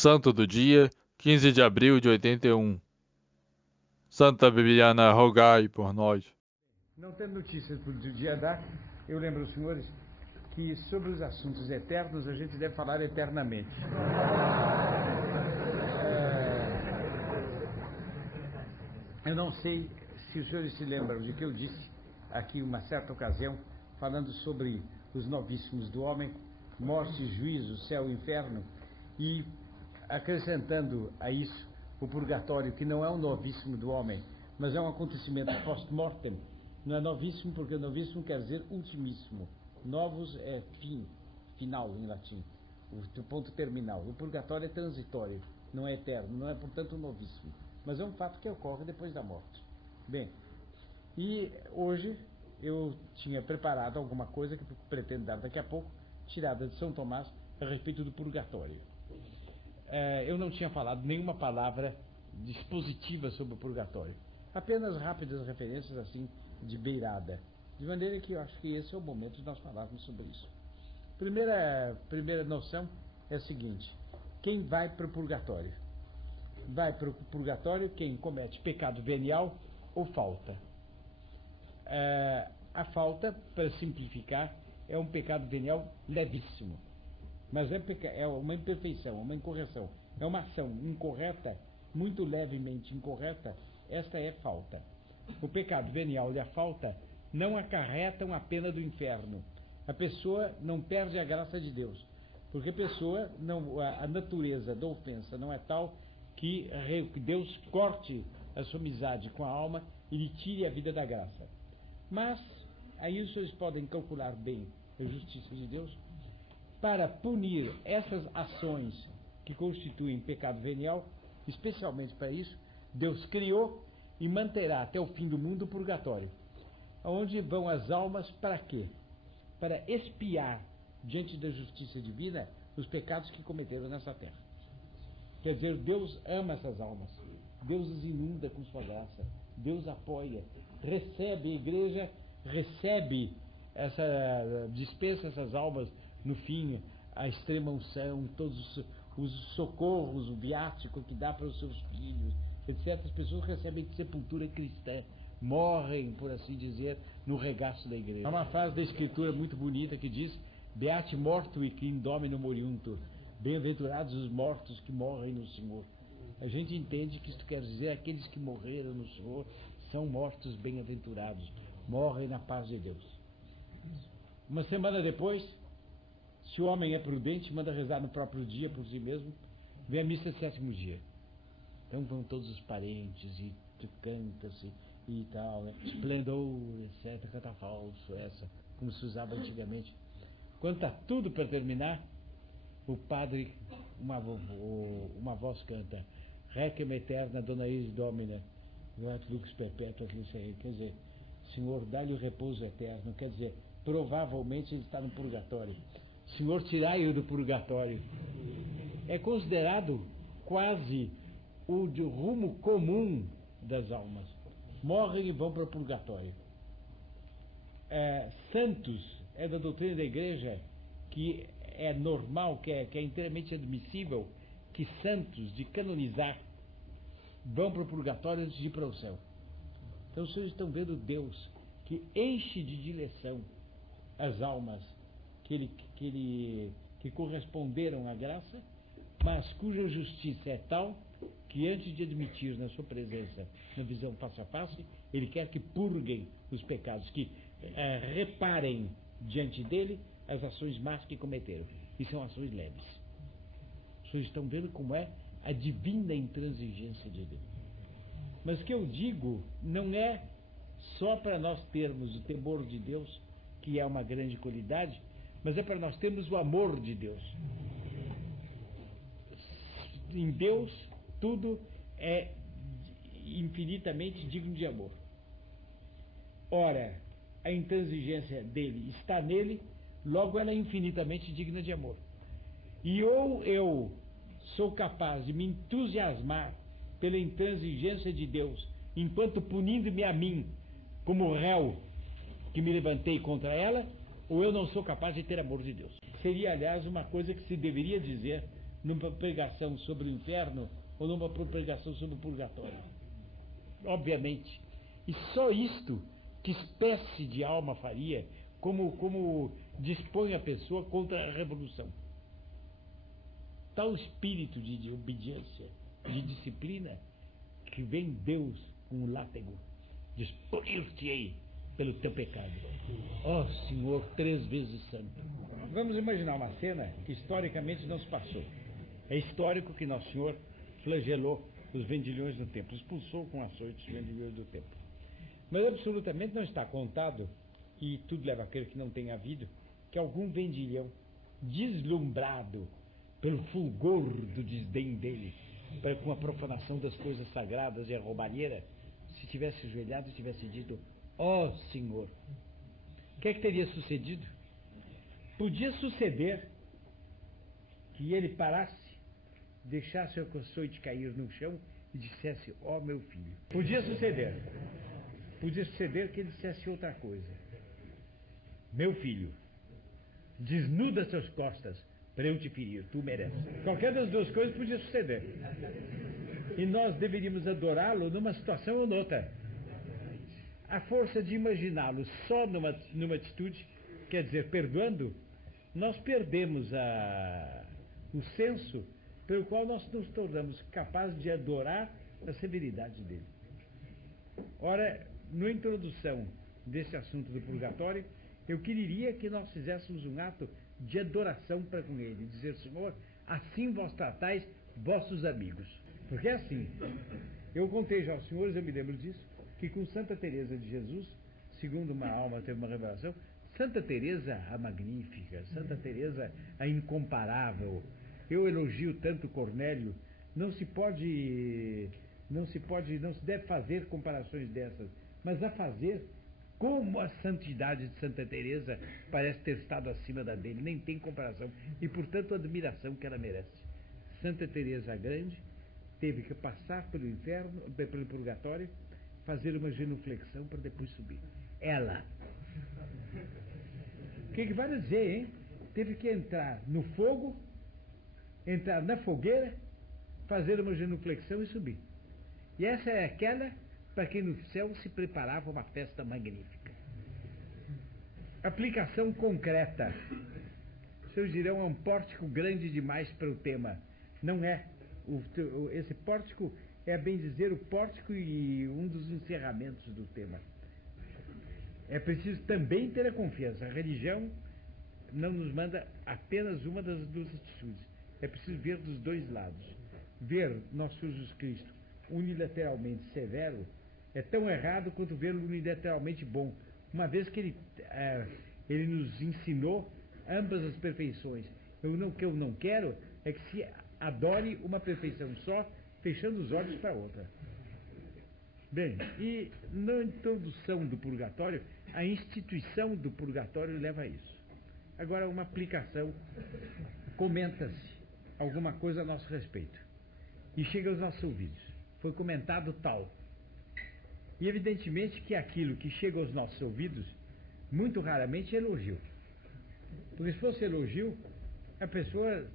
Santo do dia, 15 de abril de 81. Santa Bibiana, rogai por nós. Não tendo notícias do dia dar, eu lembro aos senhores que sobre os assuntos eternos a gente deve falar eternamente. Eu não sei se os senhores se lembram de que eu disse aqui uma certa ocasião, falando sobre os novíssimos do homem, morte, juízo, céu e inferno, e acrescentando a isso o purgatório, que não é um novíssimo do homem, mas é um acontecimento post-mortem. Não é novíssimo porque novíssimo quer dizer ultimíssimo. Novus é fim, final em latim, o ponto terminal. O purgatório é transitório, não é eterno, não é portanto novíssimo, mas é um fato que ocorre depois da morte. Bem, e hoje eu tinha preparado alguma coisa que pretendo dar daqui a pouco, tirada de São Tomás, a respeito do purgatório. Eu não tinha falado nenhuma palavra dispositiva sobre o purgatório, apenas rápidas referências assim de beirada, de maneira que eu acho que esse é o momento de nós falarmos sobre isso. Primeira noção é a seguinte: quem vai para o purgatório? Vai para o purgatório quem comete pecado venial ou falta. A falta, para simplificar, é um pecado venial levíssimo, mas é uma imperfeição, uma incorreção, é uma ação incorreta, muito levemente incorreta. Esta é falta. O pecado venial e a falta não acarretam a pena do inferno. A pessoa não perde a graça de Deus, porque a natureza da ofensa não é tal que Deus corte a sua amizade com a alma e lhe tire a vida da graça. Mas aí os senhores podem calcular bem a justiça de Deus para punir essas ações que constituem pecado venial. Especialmente para isso, Deus criou e manterá até o fim do mundo o purgatório, onde vão as almas para quê? Para expiar diante da justiça divina os pecados que cometeram nessa terra. Quer dizer, Deus ama essas almas, Deus as inunda com sua graça, Deus apoia, recebe, a igreja recebe dispensa essas almas no fim, a extrema unção, todos os socorros, o viático que dá para os seus filhos, etc. As pessoas recebem sepultura cristã, morrem, por assim dizer, no regaço da igreja. Há uma frase da Escritura muito bonita que diz: Beati mortui qui in Domino moriuntur. Bem-aventurados os mortos que morrem no Senhor. A gente entende que isto quer dizer aqueles que morreram no Senhor são mortos bem-aventurados, morrem na paz de Deus. Uma semana depois, se o homem é prudente, manda rezar no próprio dia por si mesmo, vem a missa de sétimo dia. Então vão todos os parentes e canta-se e tal, né? Esplendor, etc, canta falso, como se usava antigamente. Quando está tudo para terminar, o padre, uma voz canta: Requiem aeterna dona eis domina, grat lux perpetua, quer dizer, Senhor, dá-lhe o repouso eterno, quer dizer, provavelmente ele está no purgatório. Senhor, tirai-o do purgatório. É considerado quase o rumo comum das almas. Morrem e vão para o purgatório. Santos é da doutrina da igreja que é normal, que é inteiramente admissível que santos de canonizar vão para o purgatório antes de ir para o céu. Então vocês estão vendo Deus que enche de direção as almas que corresponderam à graça, mas cuja justiça é tal que antes de admitir na sua presença, na visão face a face, ele quer que purguem os pecados, que reparem diante dele as ações más que cometeram, e são ações leves. Vocês estão vendo como é a divina intransigência de Deus. Mas o que eu digo não é só para nós termos o temor de Deus, que é uma grande qualidade, mas é para nós termos o amor de Deus. Em Deus tudo é infinitamente digno de amor. Ora, a intransigência dele está nele, logo ela é infinitamente digna de amor. E ou eu sou capaz de me entusiasmar pela intransigência de Deus, enquanto punindo-me a mim como réu que me levantei contra ela, ou eu não sou capaz de ter amor de Deus. Seria, aliás, uma coisa que se deveria dizer numa pregação sobre o inferno ou numa pregação sobre o purgatório. Obviamente. E só isto, que espécie de alma faria, como dispõe a pessoa contra a revolução. Tal espírito de obediência, de disciplina, que vem Deus com o látego, diz: punir-te-ei pelo teu pecado. Ó Senhor, 3 vezes santo. Vamos imaginar uma cena que historicamente não se passou. É histórico que Nosso Senhor flagelou os vendilhões do templo, expulsou com açoite os vendilhões do templo. Mas absolutamente não está contado, e tudo leva a crer que não tenha havido, que algum vendilhão, deslumbrado pelo fulgor do desdém dele, com a profanação das coisas sagradas e a roubalheira, se tivesse ajoelhado e tivesse dito: ó Senhor, o que é que teria sucedido? Podia suceder que ele parasse, deixasse o açoite cair no chão e dissesse: ó meu filho. Podia suceder que ele dissesse outra coisa: meu filho, desnuda suas costas para eu te ferir, tu mereces. Qualquer das duas coisas podia suceder. E nós deveríamos adorá-lo numa situação ou noutra. A força de imaginá-lo só numa atitude, quer dizer, perdoando, nós perdemos o senso pelo qual nós nos tornamos capazes de adorar a severidade dele. Ora, na introdução desse assunto do purgatório, eu queria que nós fizéssemos um ato de adoração para com ele, dizer: Senhor, assim vós tratais vossos amigos. Porque é assim, eu contei já aos senhores, eu me lembro disso, que com Santa Teresa de Jesus, segundo uma alma teve uma revelação, Santa Teresa a magnífica, Santa Teresa a incomparável. Eu elogio tanto Cornélio, não se deve fazer comparações dessas, mas a fazer como a santidade de Santa Teresa parece ter estado acima da dele, nem tem comparação, e portanto a admiração que ela merece. Santa Teresa a Grande teve que passar pelo inferno, pelo purgatório, fazer uma genuflexão para depois subir. Ela. O que vai dizer, hein? Teve que entrar no fogo, entrar na fogueira, fazer uma genuflexão e subir. E essa é aquela para quem no céu se preparava uma festa magnífica. Aplicação concreta. Os senhores dirão: é um pórtico grande demais para o tema. Não é. Esse pórtico é, a bem dizer, o pórtico e um dos encerramentos do tema. É preciso também ter a confiança. A religião não nos manda apenas uma das duas atitudes. É preciso ver dos dois lados. Ver nosso Jesus Cristo unilateralmente severo é tão errado quanto vê-lo unilateralmente bom, uma vez que ele nos ensinou ambas as perfeições. O que eu não quero é que se adore uma perfeição só, fechando os olhos para outra. Bem, e na introdução do purgatório, a instituição do purgatório leva a isso. Agora, uma aplicação, comenta-se alguma coisa a nosso respeito e chega aos nossos ouvidos. Foi comentado tal. E evidentemente que aquilo que chega aos nossos ouvidos, muito raramente é elogio. Porque se fosse elogio, a pessoa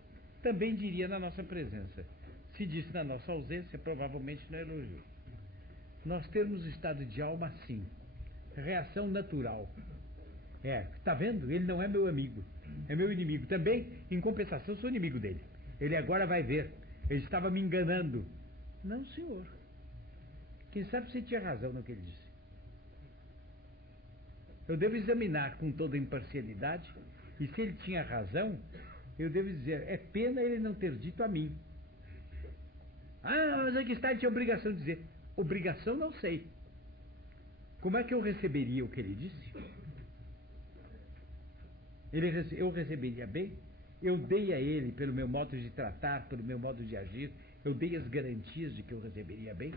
também diria na nossa presença. Se disse na nossa ausência, provavelmente não é elogio. Nós temos estado de alma assim. Reação natural. Está vendo? Ele não é meu amigo, é meu inimigo. Também, em compensação, sou inimigo dele. Ele agora vai ver. Ele estava me enganando. Não, senhor. Quem sabe você tinha razão no que ele disse. Eu devo examinar com toda imparcialidade, e se ele tinha razão, eu devo dizer: é pena ele não ter dito a mim. Ah, mas aqui está, ele tinha obrigação de dizer. Obrigação não sei. Como é que eu receberia o que ele disse? Eu receberia bem? Eu dei a ele, pelo meu modo de tratar, pelo meu modo de agir, eu dei as garantias de que eu receberia bem?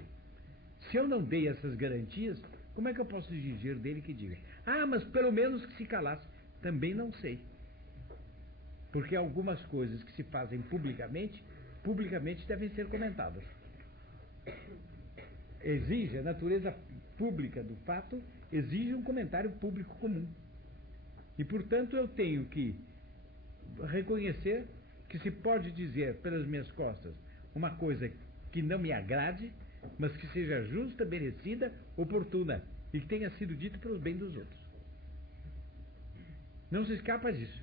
Se eu não dei essas garantias, como é que eu posso exigir dele que diga: ah, mas pelo menos que se calasse? Também não sei. Porque algumas coisas que se fazem publicamente devem ser comentadas. A natureza pública do fato exige um comentário público comum. E, portanto, eu tenho que reconhecer que se pode dizer pelas minhas costas uma coisa que não me agrade, mas que seja justa, merecida, oportuna e que tenha sido dita pelo bem dos outros. Não se escapa disso.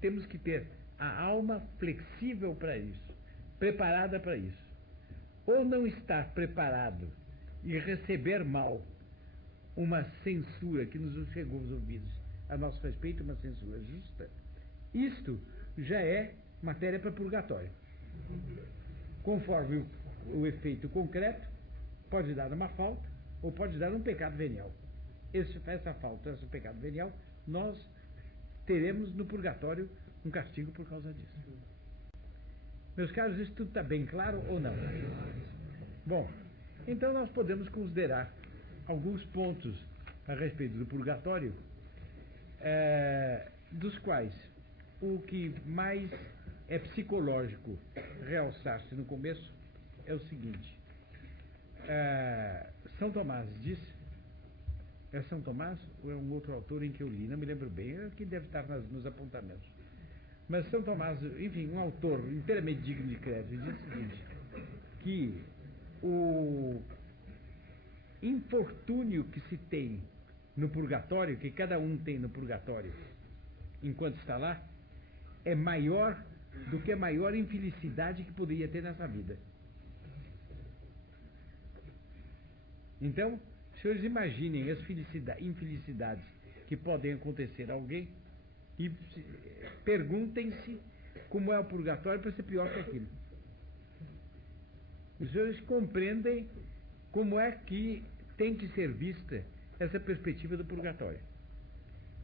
Temos que ter a alma flexível para isso, preparada para isso. Ou não estar preparado e receber mal uma censura que nos chegou aos ouvidos a nosso respeito, uma censura justa, isto já é matéria para purgatório. Conforme o efeito concreto, pode dar uma falta ou pode dar um pecado venial. Essa falta, esse pecado venial, nós teremos no purgatório um castigo por causa disso. Meus caros, isso tudo está bem claro ou não? Bom, então nós podemos considerar alguns pontos a respeito do purgatório, dos quais o que mais é psicológico realçar-se no começo é o seguinte. São Tomás diz, é São Tomás ou é um outro autor em que eu li, não me lembro bem, que deve estar nos apontamentos. Mas São Tomás, enfim, um autor inteiramente digno de crédito, diz o seguinte, que o infortúnio que se tem no purgatório, que cada um tem no purgatório enquanto está lá, é maior do que a maior infelicidade que poderia ter nessa vida. Então, senhores, imaginem as infelicidades que podem acontecer a alguém e perguntem-se como é o purgatório para ser pior que aquilo. Os senhores compreendem como é que tem que ser vista essa perspectiva do purgatório.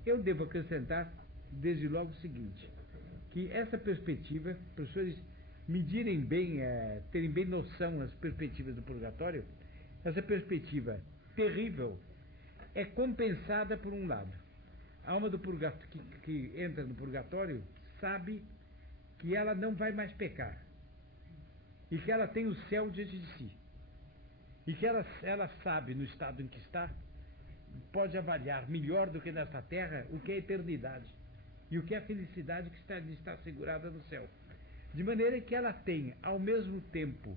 Eu devo acrescentar, desde logo, o seguinte, que essa perspectiva, para os senhores medirem bem, terem bem noção das perspectivas do purgatório, essa perspectiva terrível é compensada por um lado. A alma do purgatório, que entra no purgatório, sabe que ela não vai mais pecar e que ela tem o céu diante de si e que ela sabe, no estado em que está, pode avaliar melhor do que nesta terra o que é a eternidade e o que é a felicidade que está assegurada no céu, de maneira que ela tem, ao mesmo tempo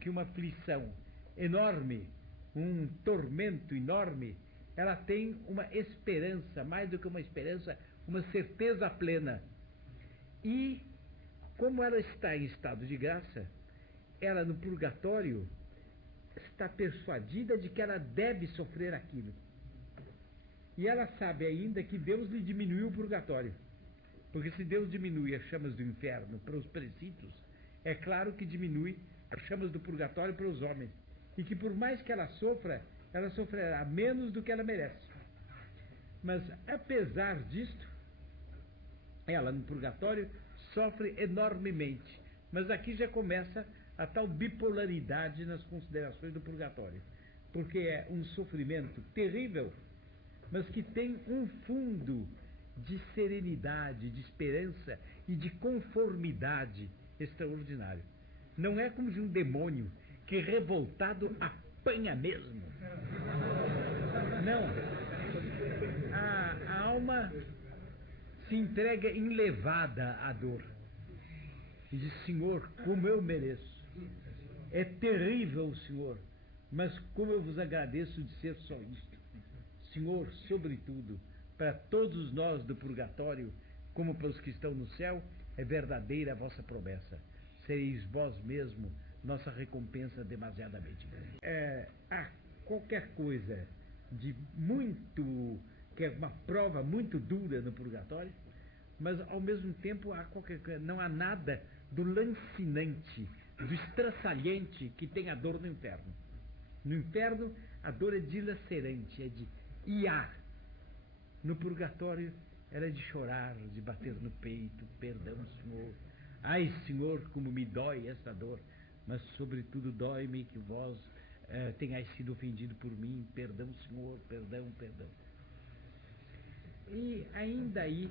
que uma aflição enorme, um tormento enorme, ela tem uma esperança, mais do que uma esperança, uma certeza plena. E, como ela está em estado de graça, ela no purgatório está persuadida de que ela deve sofrer aquilo. E ela sabe ainda que Deus lhe diminuiu o purgatório. Porque se Deus diminui as chamas do inferno para os precípitos, é claro que diminui as chamas do purgatório para os homens. E que por mais que ela sofrerá menos do que ela merece. Mas, apesar disto, ela no purgatório sofre enormemente. Mas aqui já começa a tal bipolaridade nas considerações do purgatório. Porque é um sofrimento terrível, mas que tem um fundo de serenidade, de esperança e de conformidade extraordinário. Não é como de um demônio que, revoltado, apanha mesmo. Não. A alma se entrega enlevada à dor e diz: Senhor, como eu mereço. É terrível, Senhor, mas como eu vos agradeço de ser só isto. Senhor, sobretudo, para todos nós do purgatório, como para os que estão no céu, é verdadeira a vossa promessa. Sereis vós mesmo nossa recompensa demasiadamente grande. Há qualquer coisa de muito, que é uma prova muito dura no purgatório, mas ao mesmo tempo não há nada do lancinante, do estraçalhante que tem a dor no inferno. No inferno a dor é dilacerante, é de iar. No purgatório era de chorar, de bater no peito: perdão, Senhor. Ai, Senhor, como me dói esta dor, mas sobretudo dói-me que vós tenhais sido ofendido por mim. Perdão, Senhor, perdão, perdão. E ainda aí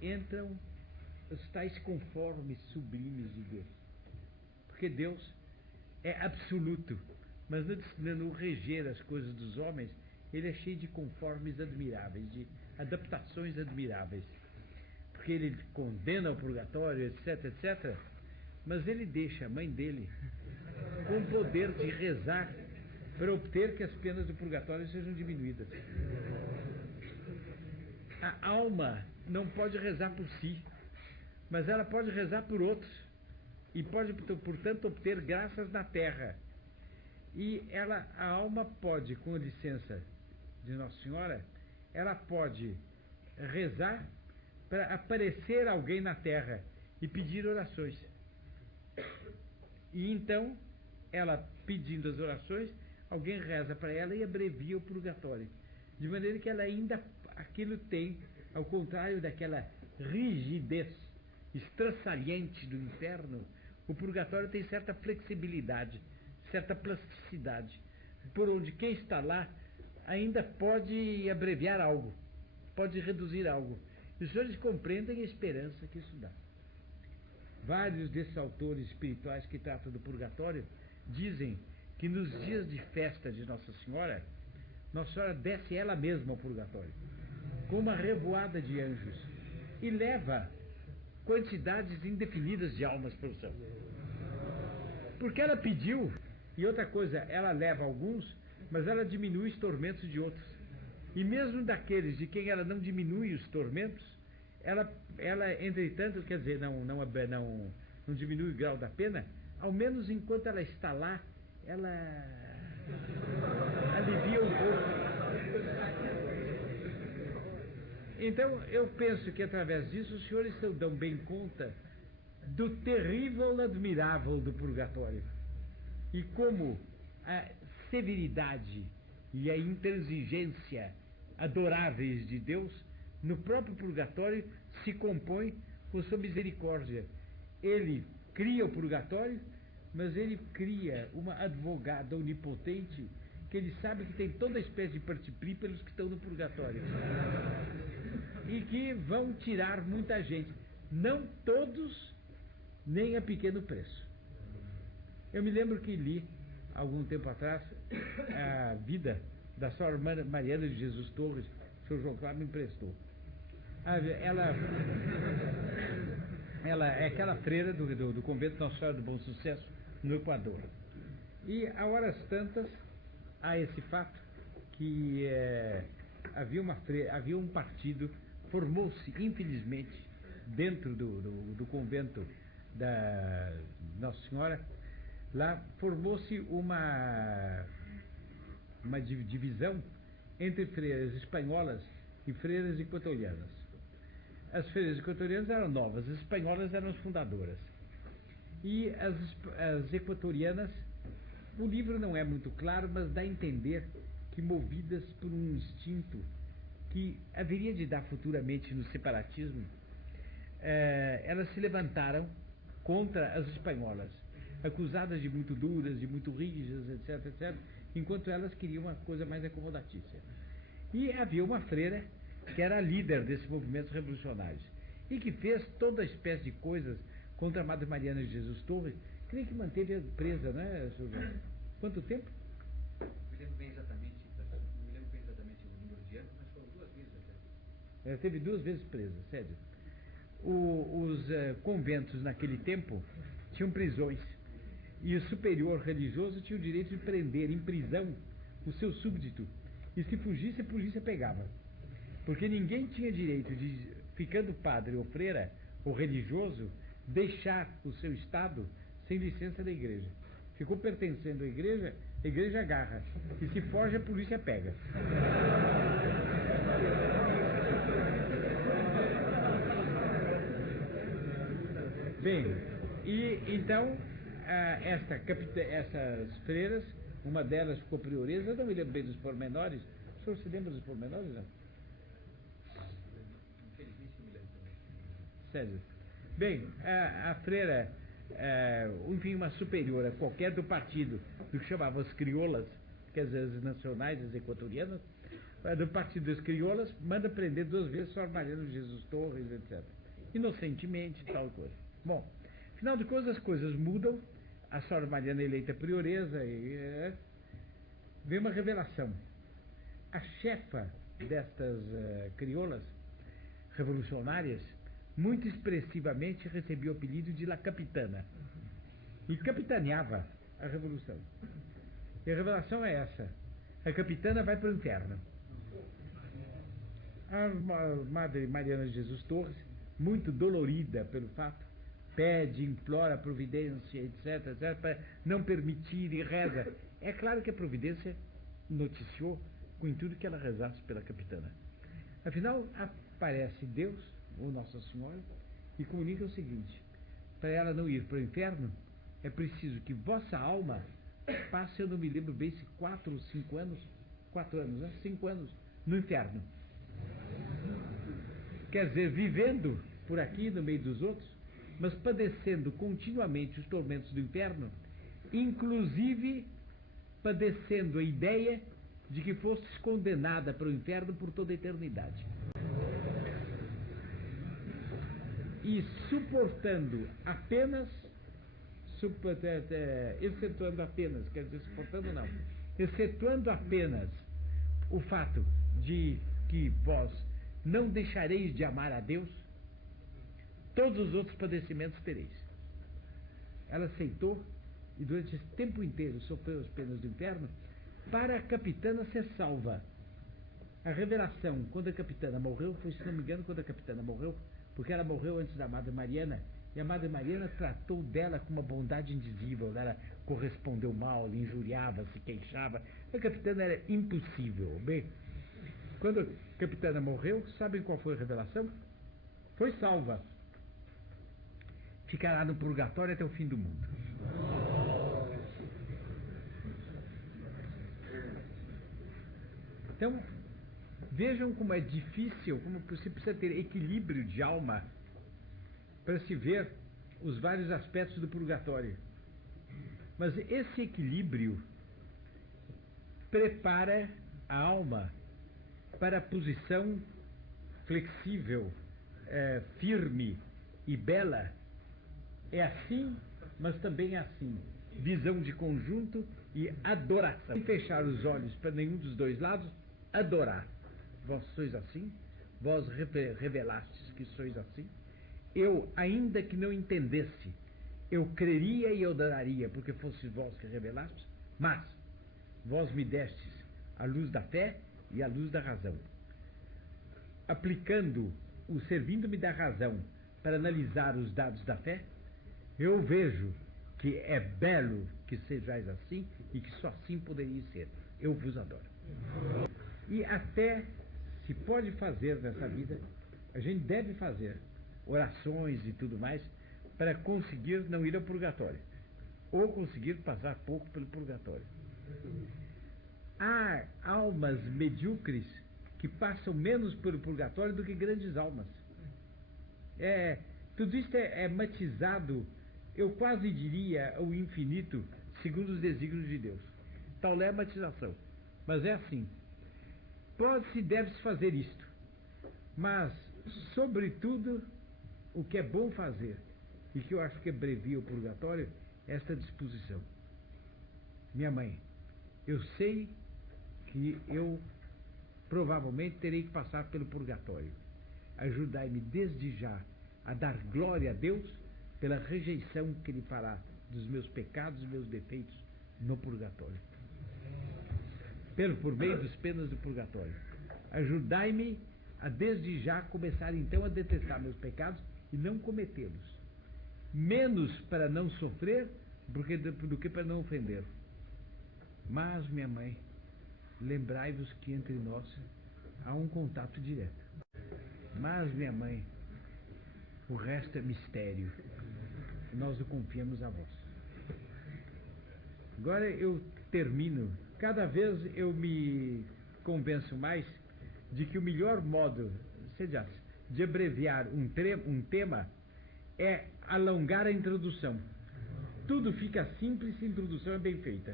entram os tais conformes sublimes de Deus. Porque Deus é absoluto, mas no reger as coisas dos homens, ele é cheio de conformes admiráveis, de adaptações admiráveis. porque ele condena ao purgatório, etc, etc. Mas ele deixa a mãe dele com o poder de rezar para obter que as penas do purgatório sejam diminuídas. A alma não pode rezar por si, mas ela pode rezar por outros e pode, portanto, obter graças na terra. E a alma pode, com a licença de Nossa Senhora, ela pode rezar para aparecer alguém na terra e pedir orações. E então, ela pedindo as orações, alguém reza para ela e abrevia o purgatório. De maneira que ela ainda, aquilo tem, ao contrário daquela rigidez estraçalhante do inferno, o purgatório tem certa flexibilidade, certa plasticidade, por onde quem está lá ainda pode abreviar algo, pode reduzir algo. E os senhores compreendem a esperança que isso dá. Vários desses autores espirituais que tratam do purgatório dizem que nos dias de festa de Nossa Senhora desce ela mesma ao purgatório, com uma revoada de anjos, e leva quantidades indefinidas de almas para o céu. Porque ela pediu, e outra coisa, ela leva alguns, mas ela diminui os tormentos de outros. E mesmo daqueles de quem ela não diminui os tormentos, ela entretanto, quer dizer, não diminui o grau da pena, ao menos enquanto ela está lá, ela alivia um pouco. Então, eu penso que através disso os senhores se dão bem conta do terrível admirável do purgatório. E como a severidade e a intransigência adoráveis de Deus, no próprio purgatório, se compõe com sua misericórdia. Ele cria o purgatório, mas ele cria uma advogada onipotente que ele sabe que tem toda a espécie de partipli pelos que estão no purgatório e que vão tirar muita gente, não todos, nem a pequeno preço. Eu me lembro que li algum tempo atrás a vida da Sra. Mariana de Jesus Torres, o Sr. João Cláudio me emprestou. Ela é aquela freira do convento Nossa Senhora do Bom Sucesso, no Equador. E a horas tantas há esse fato que havia um partido, formou-se infelizmente dentro do convento da Nossa Senhora, lá formou-se uma divisão entre freiras espanholas e freiras equatorianas. As freiras equatorianas eram novas, as espanholas eram as fundadoras. E as equatorianas, o livro não é muito claro, mas dá a entender que, movidas por um instinto que haveria de dar futuramente no separatismo, elas se levantaram contra as espanholas, acusadas de muito duras, de muito rígidas, etc, etc, enquanto elas queriam uma coisa mais acomodatícia. E havia uma freira que era a líder desses movimentos revolucionários e que fez toda a espécie de coisas contra a Madre Mariana de Jesus Torres, creio que manteve presa, né, Sr. João? Quanto tempo? Me lembro bem exatamente o número de anos, mas foram 2 vezes até. Ela teve 2 vezes presa, sério. Os conventos naquele tempo tinham prisões e o superior religioso tinha o direito de prender em prisão o seu súbdito, e se fugisse a polícia pegava, porque ninguém tinha direito de, ficando padre ou freira ou religioso, deixar o seu estado sem licença da igreja. Ficou pertencendo à igreja, a igreja agarra, e se foge a polícia pega. Bem, e então essas freiras, uma delas ficou prioresa, eu não me lembro bem dos pormenores. O senhor se lembra dos pormenores, não? Infelizmente não me lembro também. Sério. Bem, a freira, enfim, uma superiora qualquer do partido, do que chamavam as crioulas, quer dizer, as nacionais, as equatorianas, do partido das crioulas, manda prender 2 vezes Sr. Mariana de Jesus Torres, etc. Inocentemente, tal coisa. Bom, afinal de contas, as coisas mudam, a Sra. Mariana é eleita prioresa, e vem uma revelação. A chefa destas crioulas revolucionárias muito expressivamente recebia o apelido de La Capitana e capitaneava a revolução. E a revelação é essa: a capitana vai para o inferno. A Madre Mariana de Jesus Torres, muito dolorida pelo fato, pede, implora a providência, etc, etc, para não permitir e reza. É claro que a providência noticiou com tudo que ela rezasse pela capitana. Afinal, aparece Deus, ou Nossa Senhora, e comunica o seguinte: para ela não ir para o inferno, é preciso que vossa alma passe, eu não me lembro bem se 4 ou 5 anos, 4 anos, né? 5 anos, no inferno. Quer dizer, vivendo por aqui no meio dos outros, mas padecendo continuamente os tormentos do inferno, inclusive padecendo a ideia de que fosses condenada para o inferno por toda a eternidade. E suportando apenas, excetuando apenas, quer dizer, suportando não, excetuando apenas o fato de que vós não deixareis de amar a Deus, todos os outros padecimentos tereis. Ela aceitou e durante esse tempo inteiro sofreu as penas do inferno para a capitana ser salva. A revelação, quando a capitana morreu, foi, se não me engano, quando a capitana morreu, porque ela morreu antes da Madre Mariana, e a Madre Mariana tratou dela com uma bondade indizível. Ela correspondeu mal, lhe injuriava, se queixava. A capitana era impossível. Bem, quando a capitana morreu, sabem qual foi a revelação? Foi salva. Ficará no purgatório até o fim do mundo. Então, vejam como é difícil, como você precisa ter equilíbrio de alma para se ver os vários aspectos do purgatório. Mas esse equilíbrio prepara a alma para a posição flexível, firme e bela. É assim, mas também é assim. Visão de conjunto e adoração. Sem fechar os olhos para nenhum dos dois lados, adorar. Vós sois assim, vós revelastes que sois assim. Eu, ainda que não entendesse, eu creria e eu adoraria, porque fosse vós que revelastes, mas vós me destes a luz da fé e a luz da razão. Servindo-me da razão para analisar os dados da fé, eu vejo que é belo que sejais assim e que só assim poderia ser. Eu vos adoro. E até se pode fazer nessa vida, a gente deve fazer orações e tudo mais para conseguir não ir ao purgatório, ou conseguir passar pouco pelo purgatório. Há almas medíocres que passam menos pelo purgatório do que grandes almas. Tudo isso é matizado, eu quase diria, ao infinito, segundo os desígnios de Deus. Tal é a matização. Mas é assim. Pode-se, deve-se fazer isto. Mas, sobretudo, o que é bom fazer, e que eu acho que abrevia o purgatório, é esta disposição. Minha mãe, eu sei que eu provavelmente terei que passar pelo purgatório. Ajudai-me desde já a dar glória a Deus pela rejeição que Ele fará dos meus pecados e meus defeitos no purgatório. Por meio das penas do purgatório. Ajudai-me a desde já começar então a detestar meus pecados e não cometê-los. Menos para não sofrer do que para não ofender. Mas, minha mãe, lembrai-vos que entre nós há um contato direto. Mas, minha mãe, o resto é mistério. Nós o confiamos a vós. Agora eu termino. Cada vez eu me convenço mais de que o melhor modo de abreviar um tema é alongar a introdução. Tudo fica simples se a introdução é bem feita.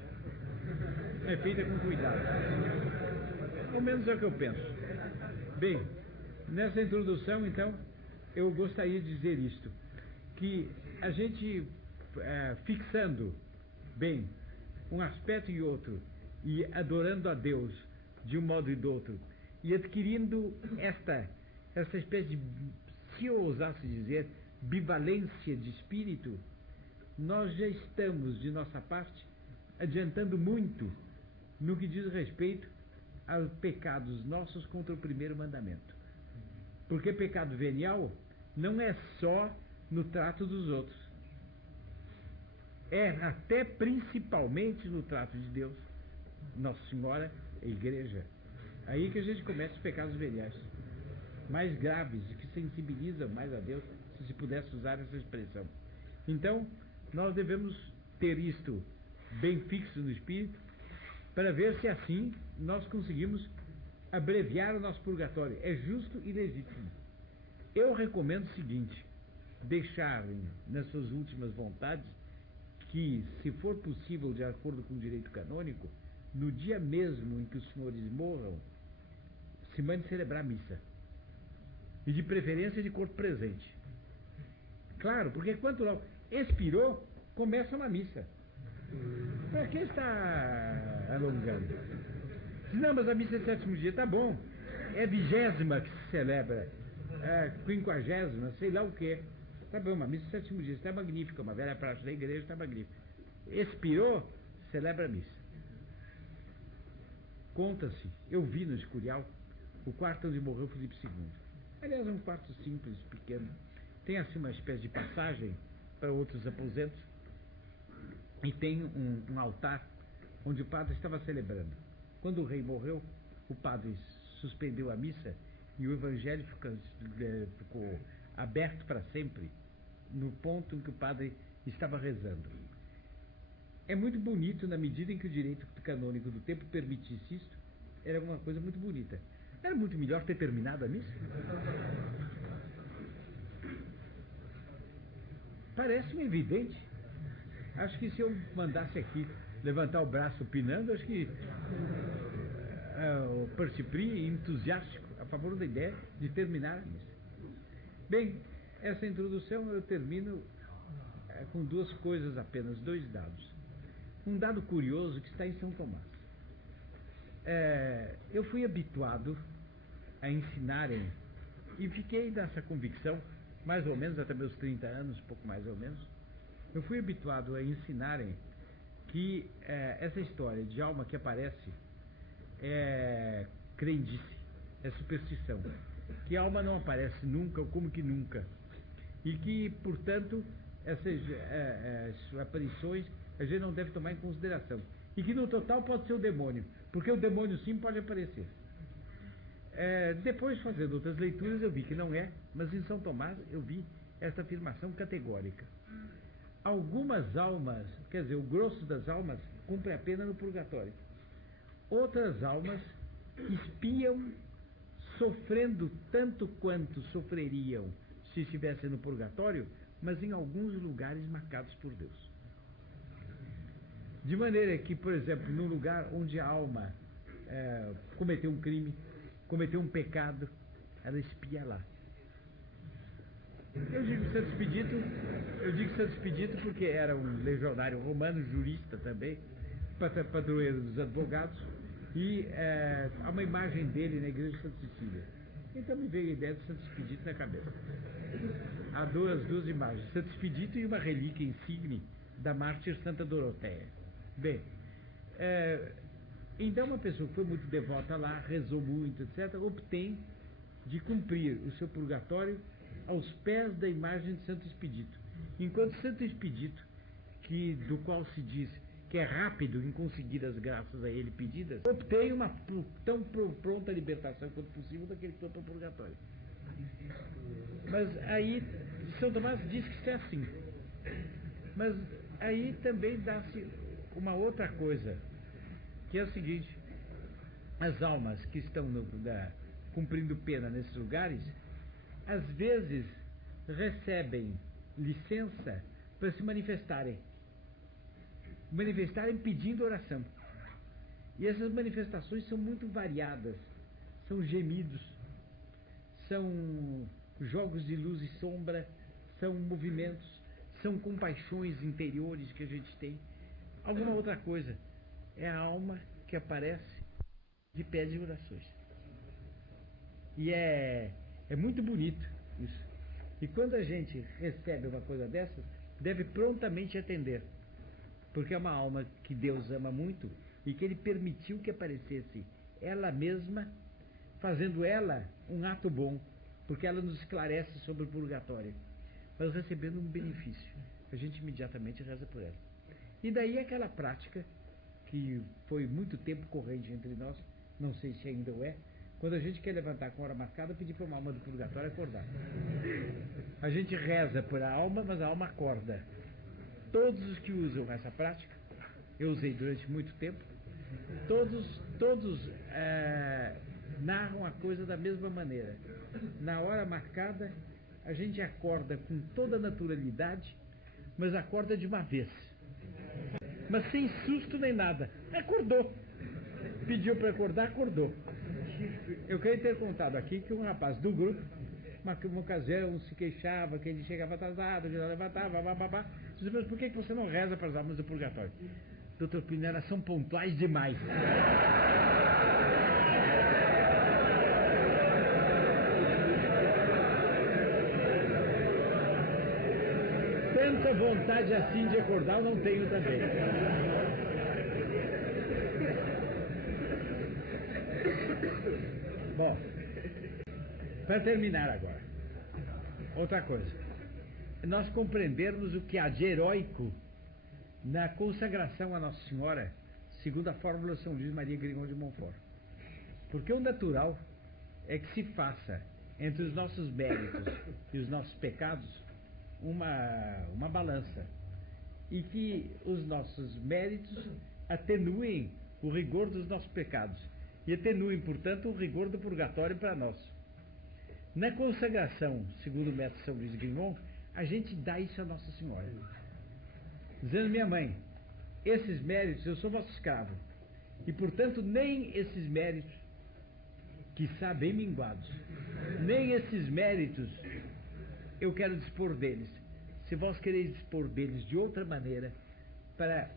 É feita com cuidado. Ao menos é o que eu penso. Bem, nessa introdução, então, eu gostaria de dizer isto, que a gente, fixando bem um aspecto e outro, e adorando a Deus de um modo e do outro, e adquirindo esta espécie de se eu ousasse dizer bivalência de espírito, nós já estamos, de nossa parte, adiantando muito no que diz respeito aos pecados nossos contra o primeiro mandamento. Porque pecado venial não é só no trato dos outros, é até principalmente no trato de Deus, Nossa Senhora, a Igreja. Aí que a gente começa os pecados veniais mais graves, que sensibilizam mais a Deus, se se pudesse usar essa expressão. Então, nós devemos ter isto bem fixo no espírito, para ver se assim nós conseguimos abreviar o nosso purgatório. É justo e legítimo. Eu recomendo o seguinte: deixarem nas suas últimas vontades que, se for possível, de acordo com o direito canônico, no dia mesmo em que os senhores morram, se mande celebrar a missa. E de preferência de corpo presente. Claro, porque quanto logo expirou, começa uma missa. Para que está alongando? Não, mas a missa é 7º dia, tá bom. É 20ª que se celebra, 50ª, sei lá o que. Tá bom, uma missa é 7º dia, está magnífica, uma velha praxe da igreja, está magnífica. Expirou, celebra a missa. Conta-se, eu vi no Escurial o quarto onde morreu Filipe II. Aliás, é um quarto simples, pequeno. Tem assim uma espécie de passagem para outros aposentos e tem um altar onde o padre estava celebrando. Quando o rei morreu, o padre suspendeu a missa e o evangelho ficou aberto para sempre no ponto em que o padre estava rezando. É muito bonito na medida em que o direito canônico do tempo permitisse isto. Era uma coisa muito bonita. Era muito melhor ter terminado a missa. Parece-me evidente. Acho que se eu mandasse aqui levantar o braço pinando, acho que o Percy Pri, entusiástico, a favor da ideia de terminar a missa. Bem, essa introdução eu termino com duas coisas apenas, 2 dados. Um dado curioso que está em São Tomás. Eu fui habituado a ensinarem, e fiquei nessa convicção, mais ou menos até meus 30 anos, pouco mais ou menos, eu fui habituado a ensinarem que essa história de alma que aparece é crendice, é superstição, que a alma não aparece nunca, ou como que nunca, e que, portanto, essas aparições a gente não deve tomar em consideração, e que no total pode ser o demônio, porque o demônio sim pode aparecer. Depois, fazendo outras leituras, eu vi que não é, mas em São Tomás eu vi essa afirmação categórica. Algumas almas, quer dizer, o grosso das almas cumpre a pena no purgatório. Outras almas espiam, sofrendo tanto quanto sofreriam se estivessem no purgatório, mas em alguns lugares marcados por Deus. De maneira que, por exemplo, num lugar onde a alma cometeu um crime, cometeu um pecado, ela espia lá. Eu digo Santo Expedito porque era um legionário romano, jurista também, padroeiro dos advogados, e há uma imagem dele na igreja de Santa Cecília. Então me veio a ideia de Santo Expedito na cabeça. Há duas imagens, Santo Expedito e uma relíquia insigne da mártir Santa Doroteia. Bem, então uma pessoa que foi muito devota lá, rezou muito, etc., obtém de cumprir o seu purgatório aos pés da imagem de Santo Expedito. Enquanto Santo Expedito, do qual se diz que é rápido em conseguir as graças a ele pedidas, obtém uma tão pronta libertação quanto possível daquele que foi para o purgatório. Mas aí, São Tomás diz que isso é assim. Mas aí também dá-se uma outra coisa, que é o seguinte: as almas que estão cumprindo pena nesses lugares, às vezes recebem licença para se manifestarem pedindo oração. E essas manifestações são muito variadas, são gemidos, são jogos de luz e sombra, são movimentos, são compaixões interiores que a gente tem. Alguma outra coisa, é a alma que aparece e pede orações. E é muito bonito isso. E quando a gente recebe uma coisa dessas, deve prontamente atender. Porque é uma alma que Deus ama muito e que Ele permitiu que aparecesse ela mesma, fazendo ela um ato bom, porque ela nos esclarece sobre o purgatório. Mas recebendo um benefício, a gente imediatamente reza por ela. E daí aquela prática, que foi muito tempo corrente entre nós, não sei se ainda o é, quando a gente quer levantar com hora marcada, pedir para uma alma do purgatório acordar. A gente reza por a alma, mas a alma acorda. Todos os que usam essa prática, eu usei durante muito tempo, todos narram a coisa da mesma maneira. Na hora marcada, a gente acorda com toda a naturalidade, mas acorda de uma vez. Mas sem susto nem nada. Acordou. Pediu para acordar, acordou. Eu queria ter contado aqui que um rapaz do grupo, uma ocasião, se queixava que ele chegava atrasado, que não levantava, babá. Disse, mas por que você não reza para as almas do purgatório? Doutor Pino, elas são pontuais demais. Tanta vontade assim de acordar eu não tenho também. Bom, para terminar agora, outra coisa. Nós compreendermos o que há de heróico na consagração à Nossa Senhora, segundo a fórmula São Luís Maria Grignon de Montfort. Porque o natural é que se faça entre os nossos méritos e os nossos pecados uma balança, e que os nossos méritos atenuem o rigor dos nossos pecados e atenuem, portanto, o rigor do purgatório para nós. Na consagração, segundo o método São Luís Grignon, a gente dá isso a Nossa Senhora, dizendo: minha mãe, esses méritos, eu sou vosso escravo, e portanto nem esses méritos, quiçá bem minguados, nem esses méritos eu quero dispor deles. Se vós quereis dispor deles de outra maneira, para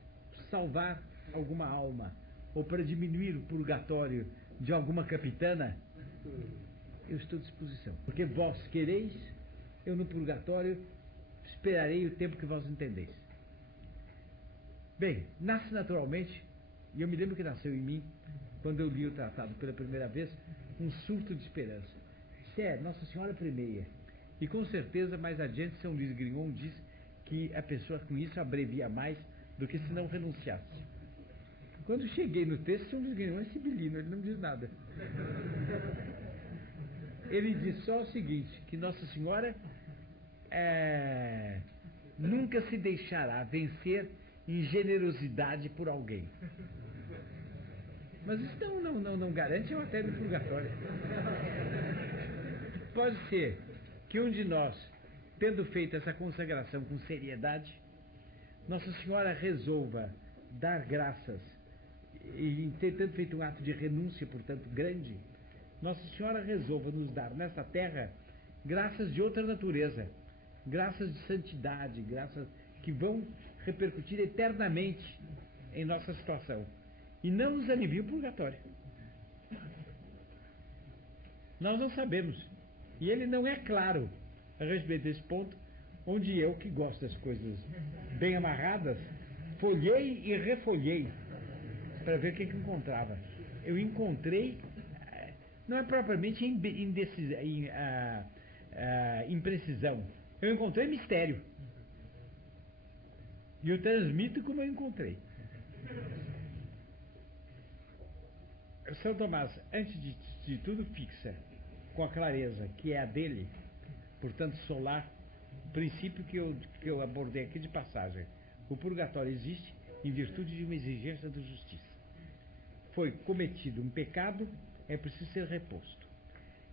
salvar alguma alma, ou para diminuir o purgatório de alguma capitana, eu estou à disposição. Porque vós quereis, eu no purgatório esperarei o tempo que vós entendeis. Bem, nasce naturalmente, e eu me lembro que nasceu em mim, quando eu li o tratado pela primeira vez, um surto de esperança. Isso é, Nossa Senhora primeia. E com certeza, mais adiante, São Luís Grignon diz que a pessoa com isso abrevia mais do que se não renunciasse. Quando cheguei no texto, São Luís Grignon é sibilino, ele não diz nada. Ele diz só o seguinte, que Nossa Senhora nunca se deixará vencer em generosidade por alguém. Mas isso não garante a matéria do purgatório. Pode ser que um de nós, tendo feito essa consagração com seriedade, Nossa Senhora resolva dar graças, e tendo feito um ato de renúncia, portanto, grande, Nossa Senhora resolva nos dar nesta terra graças de outra natureza, graças de santidade, graças que vão repercutir eternamente em nossa situação, e não nos alivia o purgatório. Nós não sabemos. E ele não é claro a respeito desse ponto, onde eu, que gosto das coisas bem amarradas, folhei e refolhei para ver o que encontrava. Eu encontrei, não é propriamente imprecisão, eu encontrei mistério. E eu transmito como eu encontrei. São Tomás, antes de tudo, fixa com a clareza que é a dele, portanto solar, o princípio que eu abordei aqui de passagem. O purgatório existe em virtude de uma exigência da justiça. Foi cometido um pecado, é preciso ser reposto.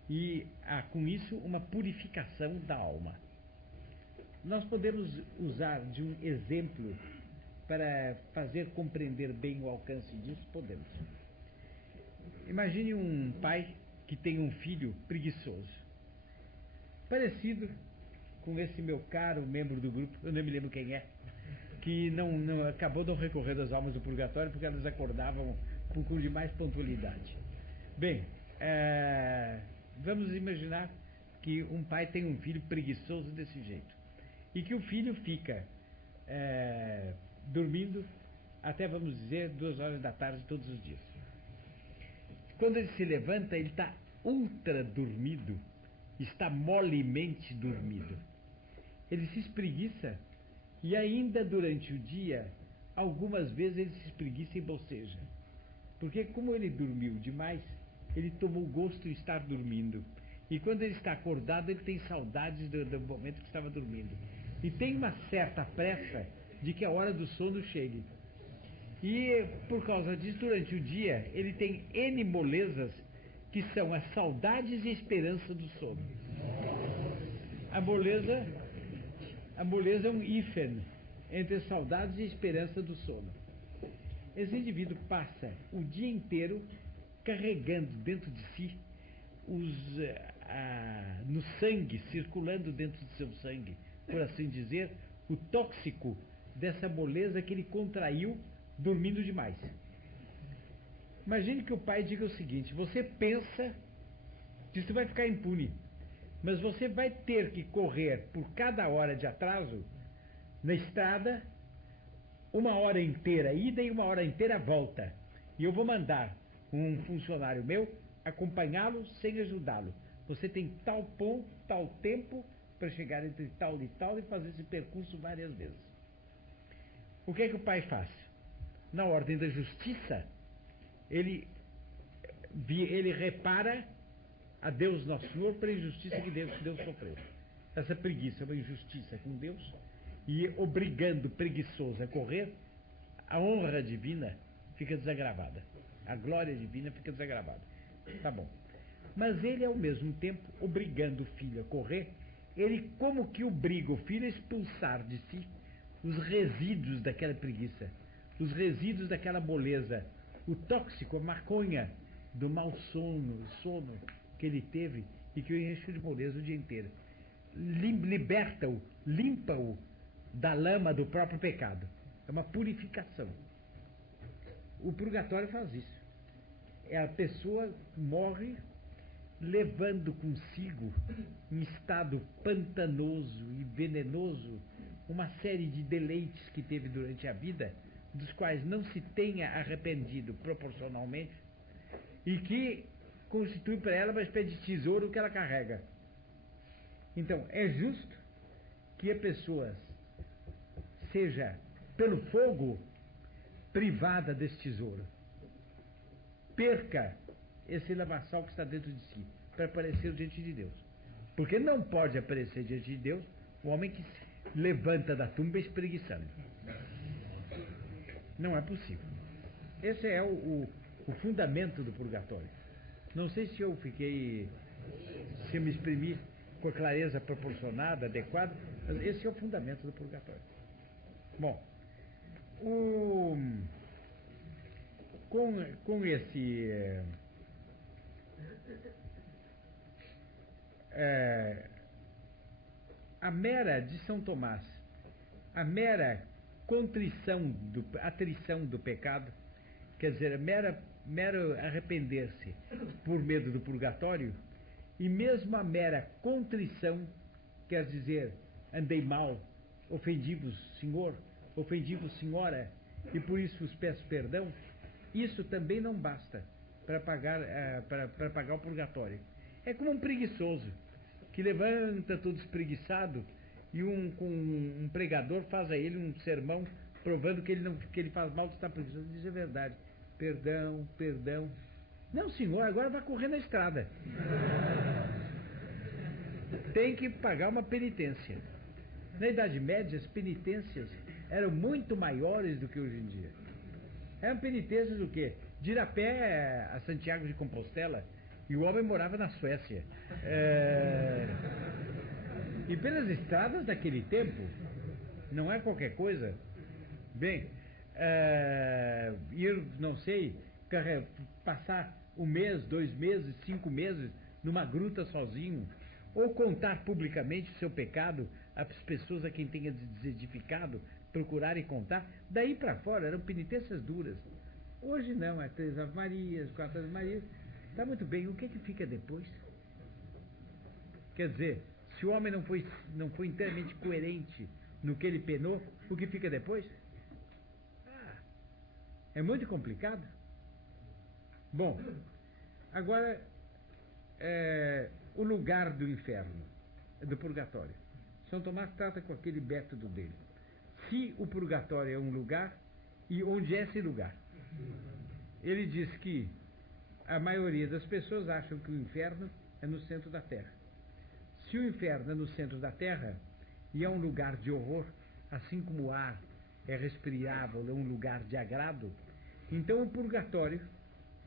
E há com isso uma purificação da alma. Nós podemos usar de um exemplo para fazer compreender bem o alcance disso? Podemos. Imagine um pai que tem um filho preguiçoso, parecido com esse meu caro membro do grupo, eu não me lembro quem é, que acabou não recorrendo às almas do purgatório porque elas acordavam com demais pontualidade. Bem, vamos imaginar que um pai tem um filho preguiçoso desse jeito. E que o filho fica dormindo até, vamos dizer, 2 horas da tarde todos os dias. Quando ele se levanta, ele está ultra dormido, está molemente dormido. Ele se espreguiça e ainda durante o dia, algumas vezes ele se espreguiça e boceja. Porque como ele dormiu demais, ele tomou gosto em estar dormindo. E quando ele está acordado, ele tem saudades do momento que estava dormindo. E tem uma certa pressa de que a hora do sono chegue. E por causa disso, durante o dia, ele tem N molezas que são as saudades e a esperança do sono. A moleza é um hífen entre saudades e esperança do sono. Esse indivíduo passa o dia inteiro carregando dentro de si no sangue, circulando dentro do seu sangue, por assim dizer, o tóxico dessa moleza que ele contraiu dormindo demais. Imagine que o pai diga o seguinte: você pensa que isso vai ficar impune, mas você vai ter que correr por cada hora de atraso na estrada 1 hora inteira ida e 1 hora inteira volta, e eu vou mandar um funcionário meu acompanhá-lo sem ajudá-lo. Você tem tal ponto, tal tempo para chegar entre tal e tal e fazer esse percurso várias vezes. O que é que o pai faz? Na ordem da justiça, ele repara a Deus Nosso Senhor pela injustiça que Deus sofreu. Essa preguiça é uma injustiça com Deus, e obrigando o preguiçoso a correr, a honra divina fica desagravada, a glória divina fica desagravada. Tá bom. Mas ele, ao mesmo tempo, obrigando o filho a correr, ele como que obriga o filho a expulsar de si os resíduos daquela preguiça, os resíduos daquela moleza, o tóxico, a maconha do mau sono que ele teve e que o encheu de moleza o dia inteiro. Liberta-o, limpa-o da lama do próprio pecado. É uma purificação. O purgatório faz isso. A pessoa morre levando consigo, em estado pantanoso e venenoso, uma série de deleites que teve durante a vida, dos quais não se tenha arrependido proporcionalmente, e que constitui para ela uma espécie de tesouro que ela carrega. Então, é justo que a pessoa seja, pelo fogo, privada desse tesouro. Perca esse lamaçal que está dentro de si para aparecer diante de Deus. Porque não pode aparecer diante de Deus o homem que se levanta da tumba espreguiçando. Não é possível. Esse é o fundamento do purgatório. Não sei se eu me exprimi com a clareza proporcionada, adequada, mas esse é o fundamento do purgatório. Bom, com esse a mera de São Tomás, a mera atrição do pecado, quer dizer, mero arrepender-se por medo do purgatório, e mesmo a mera contrição, quer dizer, andei mal, ofendi-vos, Senhor, ofendi-vos, Senhora, e por isso vos peço perdão, isso também não basta para pagar o purgatório. É como um preguiçoso que levanta todo espreguiçado e um pregador faz a ele um sermão provando que ele faz mal de estar preguiçoso. Diz a verdade. Perdão, perdão. Não, senhor, agora vai correr na estrada. Tem que pagar uma penitência. Na Idade Média, as penitências eram muito maiores do que hoje em dia. Eram penitências do quê? De ir a pé a Santiago de Compostela, e o homem morava na Suécia. E pelas estradas daquele tempo, não é qualquer coisa. Bem, ir, não sei, passar 1 mês, 2 meses, 5 meses numa gruta sozinho, ou contar publicamente o seu pecado às pessoas a quem tenha desedificado, procurar e contar. Daí para fora eram penitências duras. Hoje não, é 3 Ave Marias, 4 Ave Marias. Está muito bem, o que fica depois? O Quer dizer, se o homem não foi inteiramente coerente no que ele penou, o que fica depois? É muito complicado. Bom, agora, o lugar do inferno, do purgatório. São Tomás trata com aquele método dele. Se o purgatório é um lugar, e onde é esse lugar? Ele diz que a maioria das pessoas acham que o inferno é no centro da Terra. Se o inferno é no centro da Terra, e é um lugar de horror, assim como o ar é respirável, é um lugar de agrado, então o purgatório,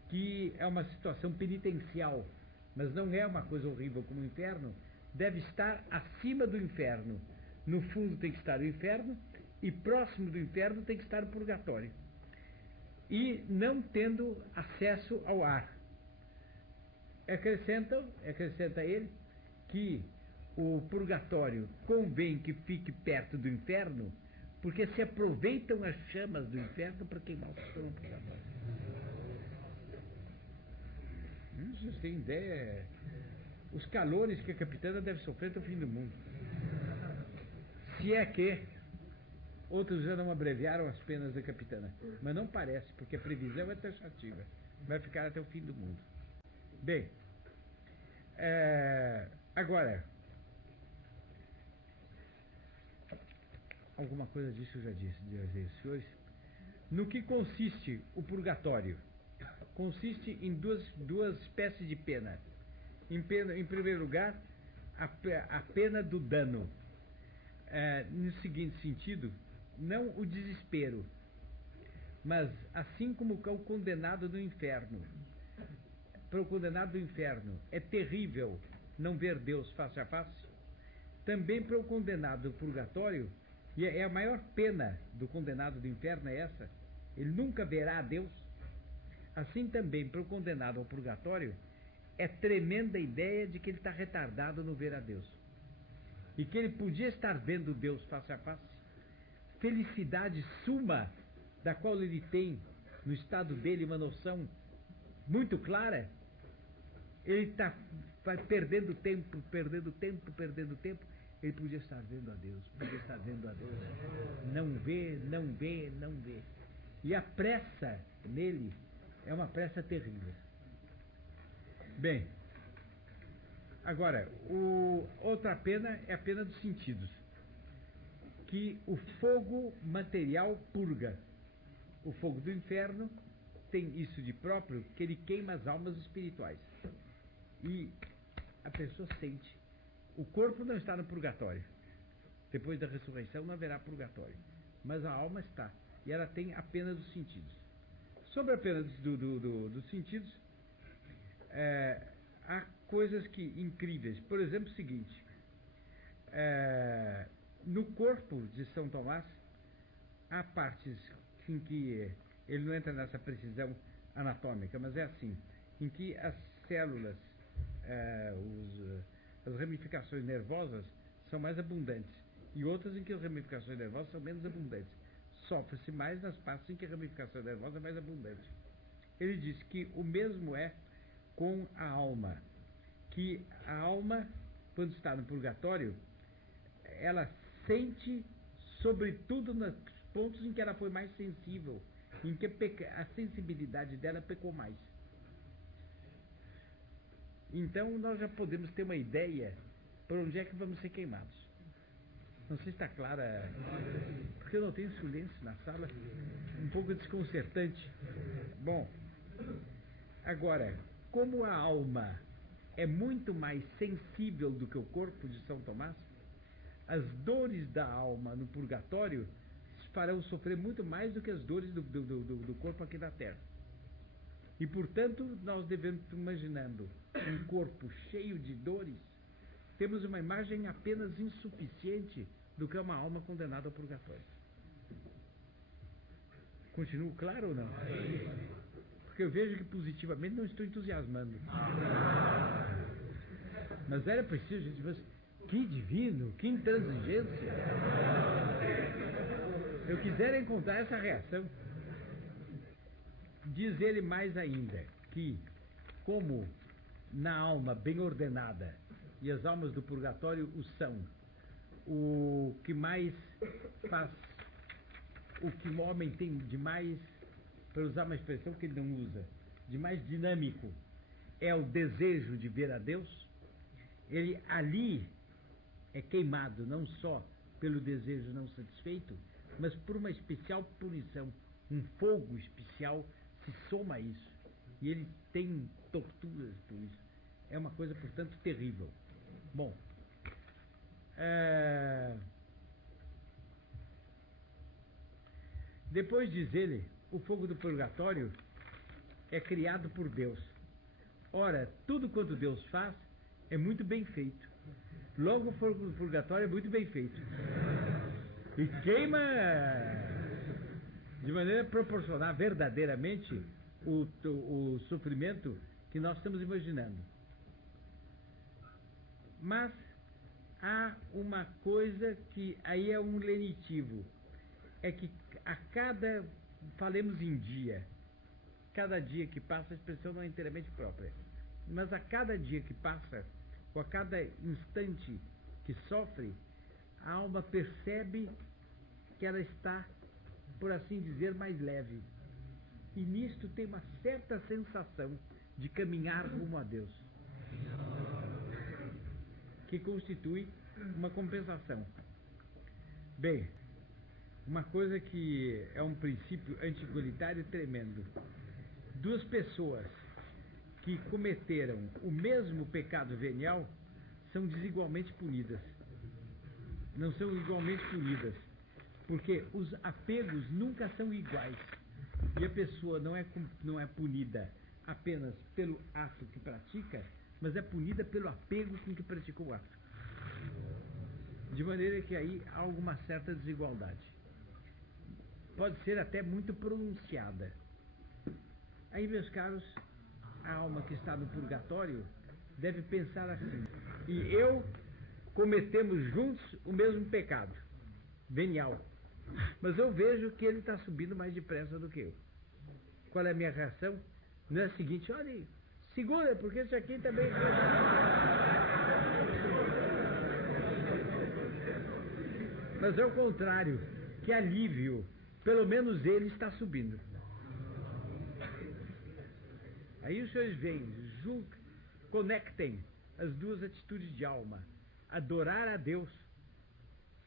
que é uma situação penitencial, mas não é uma coisa horrível como o inferno, deve estar acima do inferno. No fundo tem que estar o inferno, e próximo do inferno tem que estar o purgatório. E não tendo acesso ao ar. Acrescenta ele que o purgatório convém que fique perto do inferno, porque se aproveitam as chamas do inferno para queimar o purgatório. Vocês têm ideia? Os calores que a capitana deve sofrer até o fim do mundo. Se é que outros já não abreviaram as penas da capitana, mas não parece, porque a previsão é taxativa. Vai ficar até o fim do mundo. Bem, agora, alguma coisa disso eu já disse, senhores. No que consiste o purgatório? Consiste em duas espécies de pena. Em primeiro lugar, a pena do dano. No seguinte sentido, não o desespero, mas assim como o condenado do inferno. Para o condenado do inferno é terrível não ver Deus face a face. Também para o condenado do purgatório, e é a maior pena do condenado do inferno é essa, ele nunca verá a Deus. Assim também para o condenado ao purgatório é tremenda a ideia de que ele está retardado no ver a Deus, e que ele podia estar vendo Deus face a face. Felicidade suma, da qual ele tem no estado dele uma noção muito clara. Ele está perdendo tempo. Ele podia estar vendo a Deus, Não vê. E a pressa nele é uma pressa terrível. Bem, agora, outra pena é a pena dos sentidos, que o fogo material purga. O fogo do inferno tem isso de próprio, que ele queima as almas espirituais. E a pessoa sente. O corpo não está no purgatório. Depois da ressurreição não haverá purgatório. Mas a alma está. E ela tem a pena dos sentidos. Sobre a pena dos sentidos, há coisas incríveis. Por exemplo, o seguinte. No corpo de São Tomás, há partes em que ele não entra nessa precisão anatômica, mas é assim, em que as células, as ramificações nervosas são mais abundantes, e outras em que as ramificações nervosas são menos abundantes. Sofre-se mais nas partes em que a ramificação nervosa é mais abundante. Ele diz que o mesmo é com a alma, que a alma, quando está no purgatório, ela sente, sobretudo nos pontos em que ela foi mais sensível, em que a sensibilidade dela pecou mais. Então nós já podemos ter uma ideia por onde é que vamos ser queimados. Não sei se está clara, porque eu não tenho silêncio na sala, um pouco desconcertante. Bom, agora, como a alma é muito mais sensível do que o corpo de São Tomás, as dores da alma no purgatório farão sofrer muito mais do que as dores do corpo aqui na Terra. E, portanto, nós devemos, imaginando um corpo cheio de dores, temos uma imagem apenas insuficiente do que é uma alma condenada ao purgatório. Continuo claro ou não? Porque eu vejo que positivamente não estou entusiasmando. Mas era preciso, gente, mas que divino, que intransigência. Eu quisera encontrar essa reação. Diz ele mais ainda que, como na alma bem ordenada e as almas do purgatório o são. O que mais faz, o que o homem tem de mais, para usar uma expressão que ele não usa, de mais dinâmico, é o desejo de ver a Deus. Ele ali é queimado não só pelo desejo não satisfeito, mas por uma especial punição. Um fogo especial se soma a isso. E ele tem torturas por isso. É uma coisa, portanto, terrível. Bom, depois diz ele, o fogo do purgatório é criado por Deus. Ora, tudo quanto Deus faz é muito bem feito. Logo o fogo do purgatório é muito bem feito. E queima de maneira proporcional verdadeiramente o sofrimento que nós estamos imaginando. Mas há uma coisa que aí é um lenitivo, é que a cada, falemos em dia, cada dia que passa, a expressão não é inteiramente própria, mas a cada dia que passa, ou a cada instante que sofre, a alma percebe que ela está, por assim dizer, mais leve. E nisto tem uma certa sensação de caminhar rumo a Deus, que constitui uma compensação. Bem, uma coisa que é um princípio anti-igualitário tremendo. Duas pessoas que cometeram o mesmo pecado venial são desigualmente punidas. Não são igualmente punidas, porque os apegos nunca são iguais. E a pessoa não é punida apenas pelo ato que pratica, mas é punida pelo apego com que praticou o ato. De maneira que aí há alguma certa desigualdade. Pode ser até muito pronunciada. Aí, meus caros, a alma que está no purgatório deve pensar assim: e eu cometemos juntos o mesmo pecado venial, mas eu vejo que ele está subindo mais depressa do que eu. Qual é a minha reação? Não é a seguinte: olha, segura, porque isso aqui também... Mas é o contrário, que alívio, pelo menos ele está subindo. Aí os senhores veem, conectem as duas atitudes de alma: adorar a Deus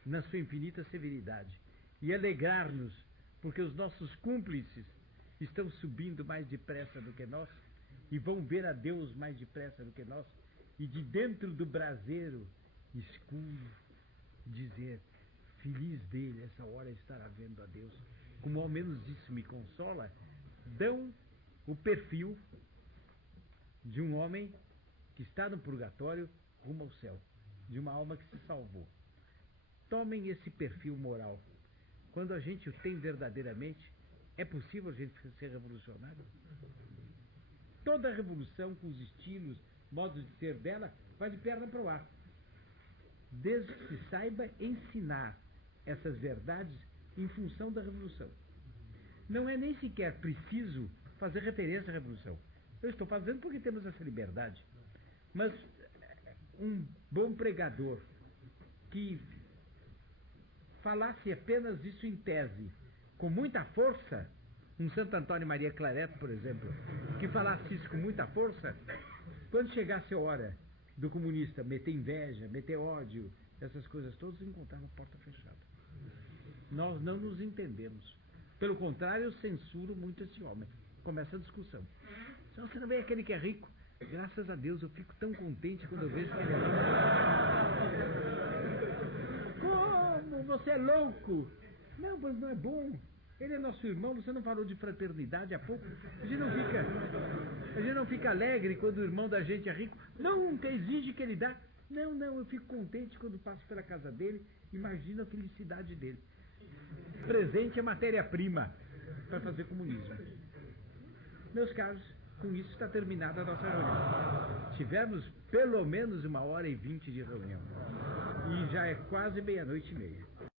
na sua infinita severidade e alegrar-nos porque os nossos cúmplices estão subindo mais depressa do que nós e vão ver a Deus mais depressa do que nós, e de dentro do braseiro escuro dizer: feliz dele, essa hora estará vendo a Deus. Como ao menos isso me consola, dão o perfil de um homem que está no purgatório rumo ao céu, de uma alma que se salvou. Tomem esse perfil moral. Quando a gente o tem verdadeiramente, é possível a gente ser revolucionário? Toda revolução, com os estilos, modos de ser dela, vai de perna para o ar, desde que se saiba ensinar essas verdades em função da revolução. Não é nem sequer preciso fazer referência à revolução. Eu estou fazendo porque temos essa liberdade. Mas um bom pregador que falasse apenas isso em tese, com muita força, um Santo Antônio Maria Claret, por exemplo, que falasse isso com muita força, quando chegasse a hora do comunista meter inveja, meter ódio, essas coisas todas, encontrava a porta fechada. Nós não nos entendemos. Pelo contrário, eu censuro muito esse homem. Começa a discussão. Se você não vê aquele que é rico, graças a Deus eu fico tão contente quando eu vejo que ele é rico. Como? Você é louco? Não, mas não é bom. Ele é nosso irmão. Você não falou de fraternidade há pouco? A gente não fica alegre quando o irmão da gente é rico. Nunca exige que ele dá. Não, eu fico contente quando passo pela casa dele. Imagina a felicidade dele. Presente é matéria-prima para fazer comunismo. Meus caros, com isso está terminada a nossa reunião. Tivemos pelo menos 1h20 de reunião. E já é quase 00:30.